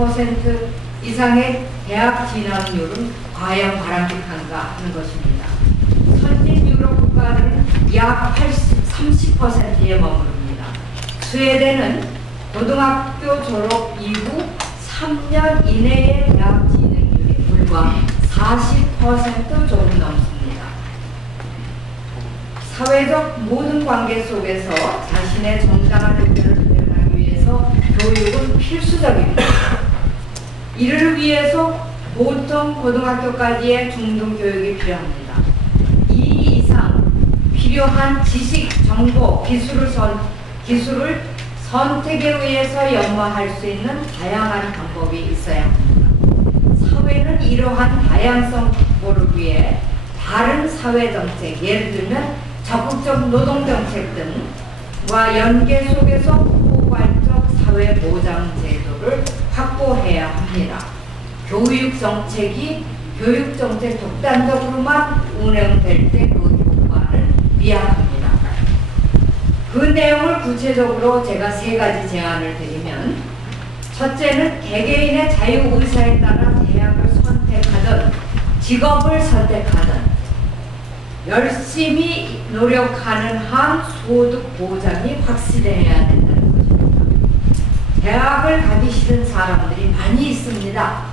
40% 이상의 대학 진학률은 과연 바람직한가 하는 것입니다. 선진 유럽 국가들은 약 30%에 머무릅니다. 스웨덴은 고등학교 졸업 이후 3년 이내의 대학 진학률이 불과 40% 조금 넘습니다. 사회적 모든 관계 속에서 자신의 정당한 의견을 표현하기 위해서 교육은 필수적입니다. 이를 위해서 보통 고등학교까지의 중등교육이 필요합니다. 이 이상 필요한 지식, 정보, 기술을 선택에 의해서 연마할 수 있는 다양한 방법이 있어야 합니다. 사회는 이러한 다양성 확보를 위해 다른 사회정책, 예를 들면 적극적 노동정책 등과 연계 속에서 포괄적 사회보장제도를 확보해야 합니다. 교육정책이 교육정책 독단적으로만 운영될 때 그 효과는 미약합니다. 그 내용을 구체적으로 제가 3가지 제안을 드리면, 첫째는 개개인의 자유의사에 따라 대학을 선택하든 직업을 선택하든 열심히 노력하는 한 소득 보장이 확실해야 된다는 것입니다. 대학을 가기 싫은 사람들이 많이 있습니다.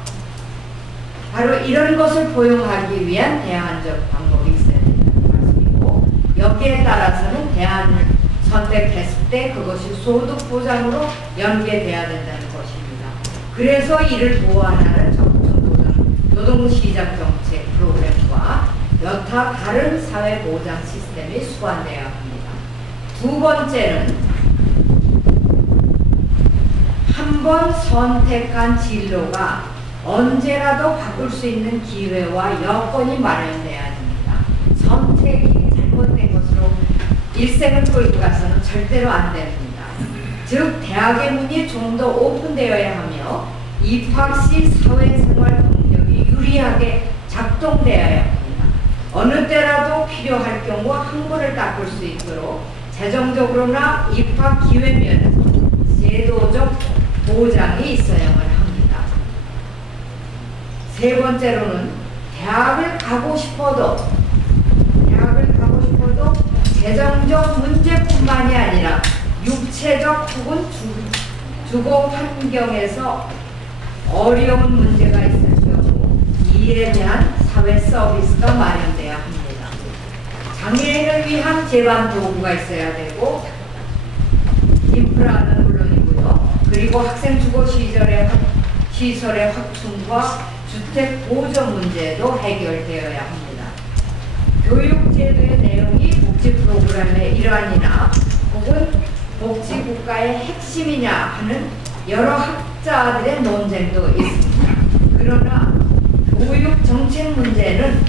바로 이런 것을 포용하기 위한 대안적 방법이 있어야 된다는 말씀이고, 여기에 따라서는 대안을 선택했을 때 그것이 소득 보장으로 연계돼야 된다는 것입니다. 그래서 이를 보완하는 적극적 노동시장 정책 프로그램과 여타 다른 사회보장 시스템이 수반되어야 합니다. 두 번째는 한 번 선택한 진로가 언제라도 바꿀 수 있는 기회와 여건이 마련돼야 됩니다. 선택이 잘못된 것으로 일생을 끌고 가서는 절대로 안 됩니다. 즉, 대학의 문이 좀 더 오픈되어야 하며 입학 시 사회생활 동력이 유리하게 작동되어야 합니다. 어느 때라도 필요할 경우 항문을 닦을 수 있도록 재정적으로나 입학 기회 면에서 제도적 보장이 있어야만 합니다. 세 번째로는 대학을 가고 싶어도 재정적 문제뿐만이 아니라 육체적 혹은 주거 환경에서 어려운 문제가 있을 경우 이에 대한 사회 서비스가 마련돼야 합니다. 장애인을 위한 제반 도구가 있어야 되고, 인프라는 물론이고요. 그리고 학생 주거 시설의 확충과 주택 보조 문제도 해결되어야 합니다. 교육제도의 내용이 복지 프로그램의 일환이나 혹은 복지국가의 핵심이냐 하는 여러 학자들의 논쟁도 있습니다. 그러나 교육 정책 문제는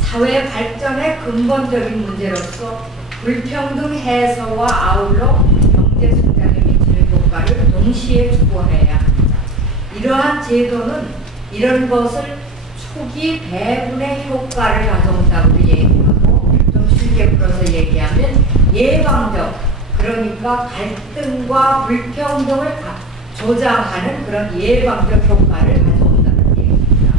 사회 발전의 근본적인 문제로서 불평등 해소와 아울러 경제 성장에 미치는 효과를 동시에 추구해야 합니다. 이러한 제도는 이런 것을 초기 배분의 효과를 가져온다고 얘기하고, 좀 쉽게 풀어서 얘기하면 예방적, 그러니까 갈등과 불평등을 조장하는 그런 예방적 효과를 가져온다는 얘기입니다.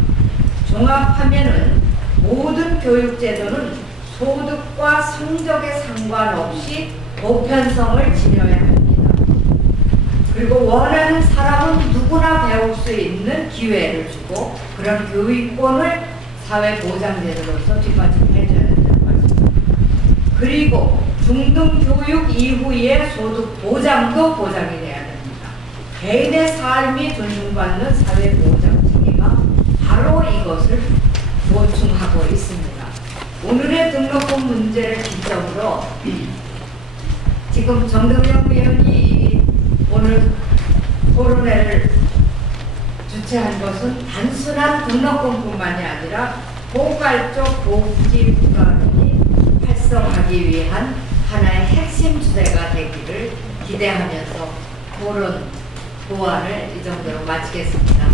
종합하면은 모든 교육제도는 소득과 성적에 상관없이 보편성을 지녀야 합니다. 그리고 원하는 사람은 누구나 배울 수 있는 기회를 주고, 그런 교육권을 사회보장제도로서 뒷받침해줘야 된다는 말씀입니다. 그리고 중등교육 이후의 소득 보장도 보장이 돼야 됩니다. 개인의 삶이 존중받는 사회보장체계가 바로 이것을 보충하고 있습니다. 오늘의 등록금 문제를 기점으로 지금 정동영 의원이 오늘 토론회를 주최한 것은 단순한 등록금뿐만이 아니라 포괄적 복지 국가론이 활성화하기 위한 하나의 핵심 주제가 되기를 기대하면서 토론 보완을 이 정도로 마치겠습니다.